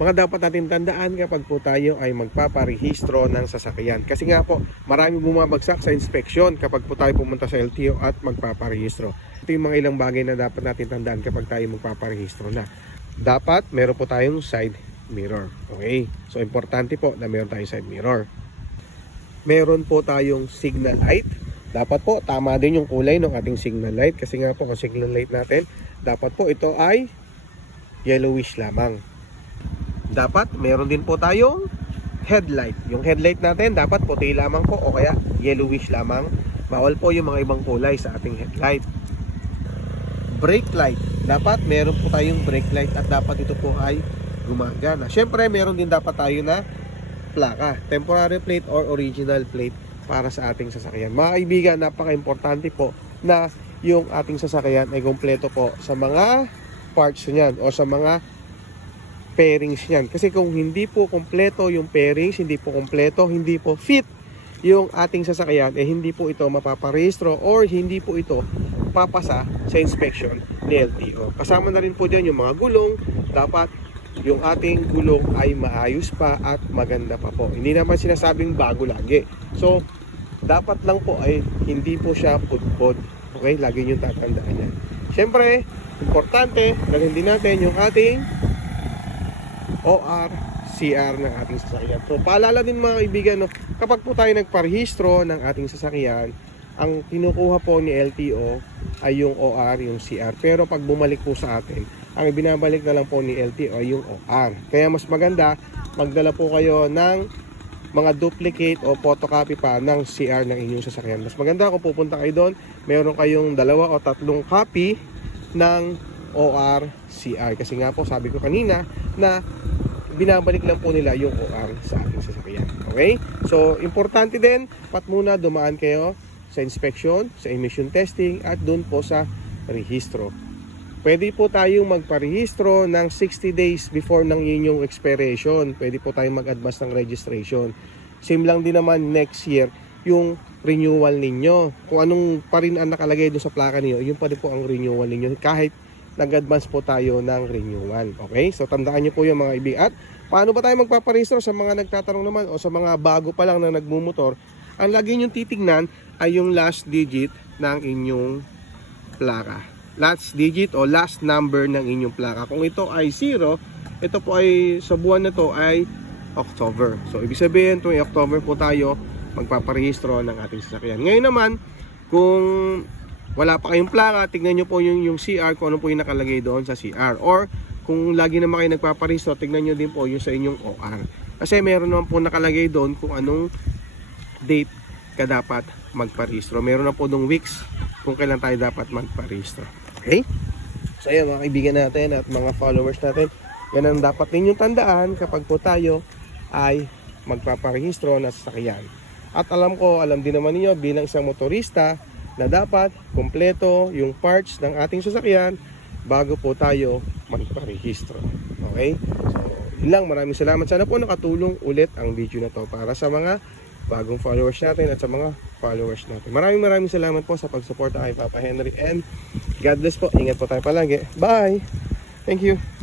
Mga dapat natin tandaan kapag po tayo ay magpaparehistro ng sasakyan. Kasi nga po, marami bumabagsak sa inspeksyon kapag po tayo pumunta sa LTO at magpaparehistro. Ito yung mga ilang bagay na dapat natin tandaan kapag tayo magpaparehistro na. Dapat meron po tayong side mirror. Okay? So importante po na meron tayong side mirror. Meron po tayong signal light. Dapat po tama din yung kulay ng ating signal light. Kasi nga po ang signal light natin, dapat po ito ay yellowish lamang. Dapat meron din po tayong headlight. Yung headlight natin dapat puti lamang po o kaya yellowish lamang. Bawal po yung mga ibang kulay sa ating headlight. Brake light. Dapat meron po tayong brake light at dapat ito po ay gumagana. Syempre meron din dapat tayo na plaka. Temporary plate or original plate para sa ating sasakyan. Mga kaibigan, napaka-importante po na yung ating sasakyan ay kumpleto po sa mga parts niyan o sa mga pairings niyan. Kasi kung hindi po kumpleto yung pairings, hindi po kumpleto, hindi po fit yung ating sasakyan, hindi po ito mapaparehistro or hindi po ito papasa sa inspection ni LTO. Kasama na rin po dyan yung mga gulong. Dapat yung ating gulong ay maayos pa at maganda pa po. Hindi naman sinasabing bago lagi. So, dapat lang po ay hindi po siya pudpod. Okay? Lagi nyo tatandaan yan. Siyempre, importante, dalhin din natin yung ating OR, CR ng ating sasakyan. So, paalala din mga kaibigan, no, kapag po tayo nagparehistro ng ating sasakyan, ang kinukuha po ni LTO ay yung OR, yung CR. Pero pag bumalik po sa atin, ang ibinabalik na lang po ni LTO ay yung OR. Kaya mas maganda, magdala po kayo ng mga duplicate o photocopy pa ng CR ng inyong sasakyan. Mas maganda kung pupunta kayo doon, meron kayong 2 o 3 copy ng OR, CR. Kasi nga po, sabi ko kanina na binabalik lang po nila yung OR sa ating sasakyan. Okay? So, importante din, pat muna dumaan kayo sa inspection, sa emission testing, at doon po sa rehistro. Pwede po tayong magparehistro ng 60 days before ng inyong expiration. Pwede po tayong mag-advance ng registration. Same lang din naman next year yung renewal ninyo. Kung anong pa rin ang nakalagay doon sa plaka niyo, yun pa rin po ang renewal ninyo kahit nag-advance po tayo ng renewal. Okay? So tandaan niyo po yung mga ibig. At paano ba tayo magpaparehistro sa mga nagtatanong naman o sa mga bago pa lang na nagmumotor? Ang lagi nyo titignan ay yung last digit ng inyong plaka. Last digit o last number ng inyong plaka. Kung ito ay 0, ito po ay sa buwan na to ay October. So ibig sabihin tuwing October po tayo magpaparehistro ng ating sasakyan. Ngayon naman, kung wala pa kayong plaka, tignan nyo po yung CR kung ano po yung nakalagay doon sa CR. Or kung lagi naman kayo nagpaparehistro, tignan nyo din po yung sa inyong OR. Kasi meron naman po nakalagay doon kung anong date ka dapat magparehistro. Meron na po dong weeks kung kailan tayo dapat magparehistro. Okay? So ayan mga kaibigan natin at mga followers natin, yan ang dapat ninyong tandaan kapag po tayo ay magpaparehistro na sasakyan. At alam din naman ninyo bilang isang motorista na dapat kumpleto yung parts ng ating sasakyan bago po tayo magparehistro. Okay? So yun lang, maraming salamat. Sana po nakatulong ulit ang video na to para sa mga bagong followers natin at sa mga followers natin. Maraming salamat po sa pagsuporta kay Papa Henry and God bless po. Ingat po tayo palagi. Bye! Thank you!